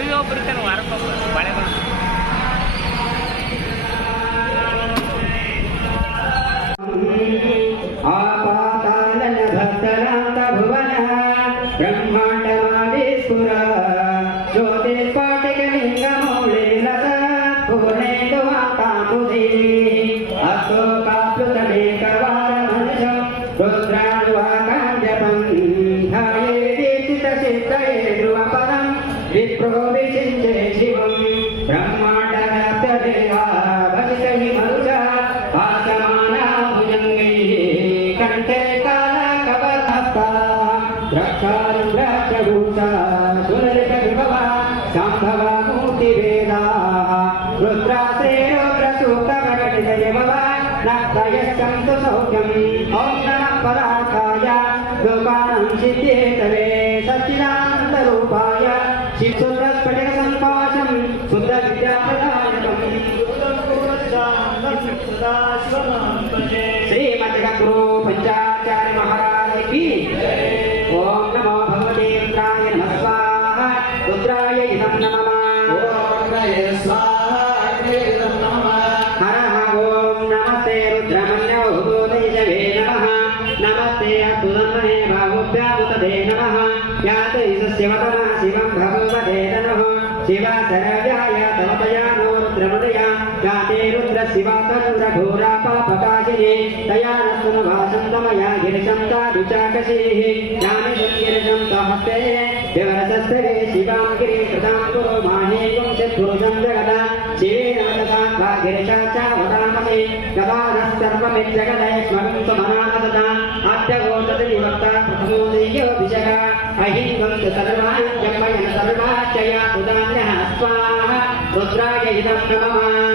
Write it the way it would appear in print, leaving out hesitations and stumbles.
ಅವರಿಗೊಬ್ಬರಿಗೆ ವಾರಕ್ಕೆ ಬಾಳೆಗಳು आपातालन भक्तनाथ भुवन ब्रह्मांडमादिस्फुर ज्योतिस्फटिकलिंग मौले रस पूर्णेन्दुवातामुदे अशोकाप्लुतमेकवारमनुजं रुद्रानुवाकां जपं ध्याये दीक्षितचित्तये ध्रुवपदं विप्रो विचिन्त्ये शिवं ब्रह्माण्डव्याप्तदेवा भजितहिमरुजा आसमाना भुजङ्गैः कंठे कालकवलहस्ता रक्षालं रक्षभूषा सुललितविभवा शाम्भवा मूर्तिवेदा रुद्राश्रेरुद्रसूक्तप्रकटितयमवा नक्तयश्चन्तु सौख्यम् ॐ नमः परार्थाय गोपानं सिद्ध्येतवे सच्चिदानन्दरूपाय शिवशुद्धस्फटिकसम्पाशं शुद्धविद्याप्रदायकम् श्रीमद्गुरु पंचाचार्य महाराज की ओम नमो भगवते रुद्राय नमः स्वाहा रुद्राय इदं नमः रुद्राय स्वाहा इदं नमः हरः ओम नमस्ते रुद्रमन्यो भूतैषवे नमः नमस्ते अतुलमहे बाहुभ्यामुतदे नमः याते शिवतमः शिवं भगवते नमः शिवाचराय तवतया नो रुद्रमदया याते रुद्र शिवातरुद्रघोरापापकाशिने तया नस्तनुभासन्तमया गिरिशन्तादुचाकशीः यानि गिरिशन्तहस्ते विवरशस्त्रे शिवां गिरिकृतां कुरु माहेयं चतुर्भुजं जगदा शिवेन तथा गिरिशाचावदामहे गदानस्तर्वमिज्जगदयस्मगं सुमनामसदा आद्यगोचतनिवक्ता प्रथमो देयोऽभिषेक अहिंगं च सर्वान् जन्मयन् सर्वाच्चया उदान्यः स्वाहा रुद्राय इदं नमः